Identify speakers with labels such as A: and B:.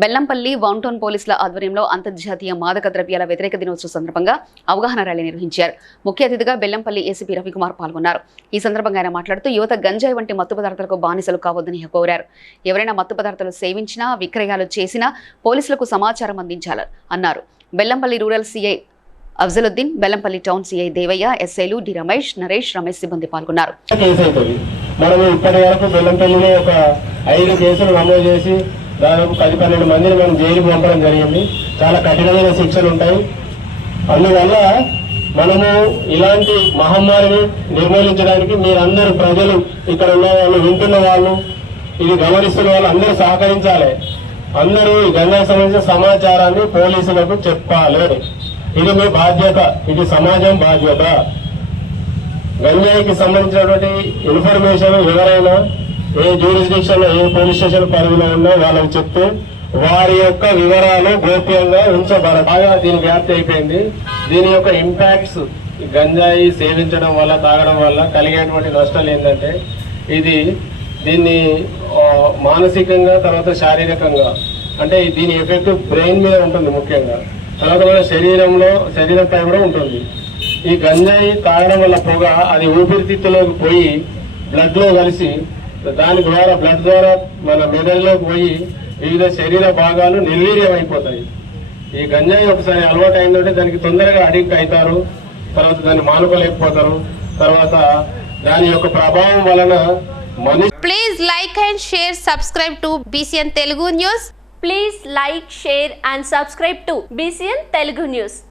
A: బెల్లంపల్లి వౌంటౌన్ పోలీసుల ఆధ్వర్యంలో అంతర్జాతీయ మాదక ద్రవ్యాల వ్యతిరేక దినోత్సవ సందర్భంగా అవగాహన ర్యాలీ నిర్వహించారు. ముఖ్య అతిథిగా బెల్లంపల్లి ఏసీపీ రవికుమార్ పాల్గొన్నారు. ఈ సందర్భంగా ఆయన మాట్లాడుతూ యువత గంజాయి వంటి మత్తు పదార్థాలకు బానిసలు కావద్దని కోరారు. ఎవరైనా మత్తు పదార్థాలు సేవించినా విక్రయాలు చేసినా పోలీసులకు సమాచారం అందించాలని అన్నారు. Bellampalli rural CI Afzaluddin Bellampalli town CI Devayya ఎస్ఐలు డి రమేష్ నరేష్ రమేష్ సిబ్బంది పాల్గొన్నారు.
B: ఇప్పటి వరకు బెల్లంపల్లిలో ఒక ఐదు కేసులు నమోదు చేసి దాదాపు పది పన్నెండు మందిని మనం జైలు పంపడం జరిగింది. చాలా కఠినమైన శిక్షలు ఉంటాయి. అందువల్ల మనము ఇలాంటి మహమ్మారిని నిర్మూలించడానికి మీరందరూ ప్రజలు ఇక్కడ ఉన్న వాళ్ళు వింటున్న వాళ్ళు ఇది గమనిస్తున్న వాళ్ళు అందరూ సహకరించాలి. అందరూ ఈ గంజాయి సంబంధించిన సమాచారాన్ని పోలీసులకు చెప్పాలి. ఇది మీ బాధ్యత. ఇది సమాజం బాధ్యత. గంజాయికి సంబంధించినటువంటి ఇన్ఫర్మేషన్ ఎవరైనా ఏ జ్యూరిస్డిక్షన్ ఏ పోలీస్ స్టేషన్ పరిధిలో ఉన్నా వాళ్ళకి చెప్తే వారి యొక్క వివరాలు గోప్యంగా ఉంచబడ బాగా దీని వ్యాప్తి అయిపోయింది. దీని యొక్క ఇంపాక్ట్స్ గంజాయి సేవించడం వల్ల తాగడం వల్ల కలిగేటువంటి నష్టాలు ఏంటంటే ఇది దీన్ని మానసికంగా తర్వాత శారీరకంగా అంటే దీని ఎఫెక్ట్ బ్రెయిన్ మీద ఉంటుంది ముఖ్యంగా. తర్వాత మన శరీరంలో శరీరంపై కూడా ఉంటుంది. ఈ గంజాయి తాగడం వల్ల పొగ అది ఊపిరితిత్తులోకి పోయి బ్లడ్లో కలిసి దాని ద్వారా బ్లడ్ ద్వారా మన మెదడులోకి పోయి వివిధ శరీర భాగాలు నిర్వీర్యం అయిపోతాయి. ఈ గంజాయి ఒకసారి అలవాటు అయిందంటే దానికి తొందరగా అడిక్ట్ అవుతారు తర్వాత దాన్ని మానుకోలేకపోతారు తర్వాత దాని యొక్క ప్రభావం వలన మనిషి
C: please like and share subscribe to BCN Telugu news
D: please like share and subscribe to BCN Telugu news